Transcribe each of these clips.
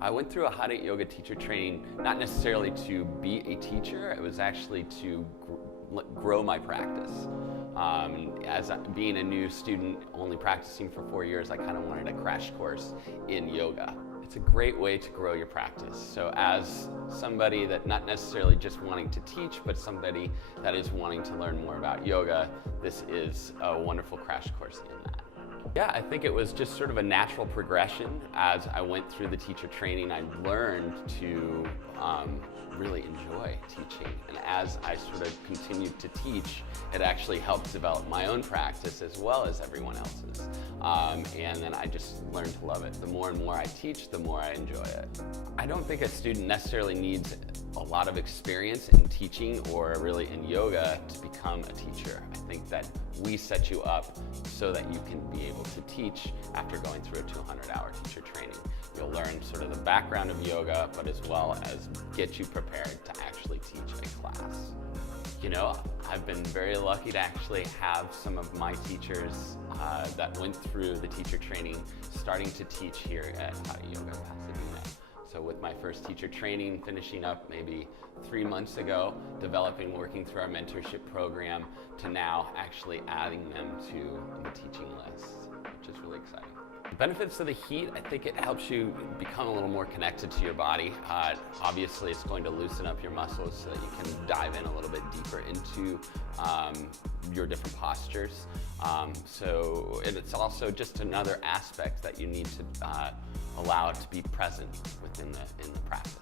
I went through a Hot 8 Yoga teacher training, not necessarily to be a teacher, it was actually to grow my practice. Being a new student, only practicing for 4 years, I kind of wanted a crash course in yoga. It's a great way to grow your practice. So as somebody that not necessarily just wanting to teach, but somebody that is wanting to learn more about yoga, this is a wonderful crash course in that. Yeah, I think it was just sort of a natural progression. As I went through the teacher training, I learned to really enjoy teaching. And as I sort of continued to teach, it actually helped develop my own practice as well as everyone else's. And then I just learned to love it. The more and more I teach, the more I enjoy it. I don't think a student necessarily needs a lot of experience in teaching or really in yoga to become a teacher. I think that we set you up so that you can be able to teach after going through a 200-hour teacher training. You'll learn sort of the background of yoga, but as well as get you prepared to actually teach a class. You know, I've been very lucky to actually have some of my teachers that went through the teacher training starting to teach here at Hot 8 Yoga Pasadena. So with my first teacher training finishing up maybe 3 months ago, working through our mentorship program, to now actually adding them to the teaching list, which is really exciting. The benefits of the heat, I think it helps you become a little more connected to your body. Obviously, it's going to loosen up your muscles so that you can dive in a little bit deeper into your different postures. So it's also just another aspect that you need to allow it to be present in the practice.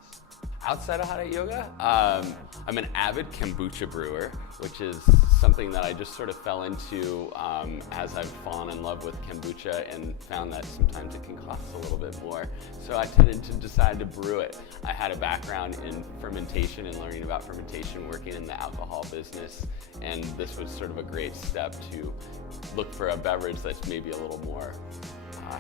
Outside of Hot 8 Yoga, I'm an avid kombucha brewer, which is something that I just sort of fell into as I've fallen in love with kombucha and found that sometimes it can cost a little bit more. So I tended to decide to brew it. I had a background in fermentation and learning about fermentation, working in the alcohol business, and this was sort of a great step to look for a beverage that's maybe a little more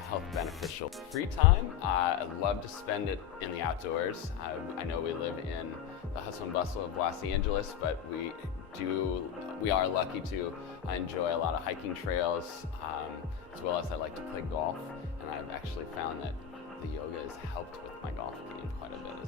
health beneficial. Free time, I love to spend it in the outdoors. I know we live in the hustle and bustle of Los Angeles, but we are lucky to enjoy a lot of hiking trails, as well as I like to play golf, and I've actually found that the yoga has helped with my golf game quite a bit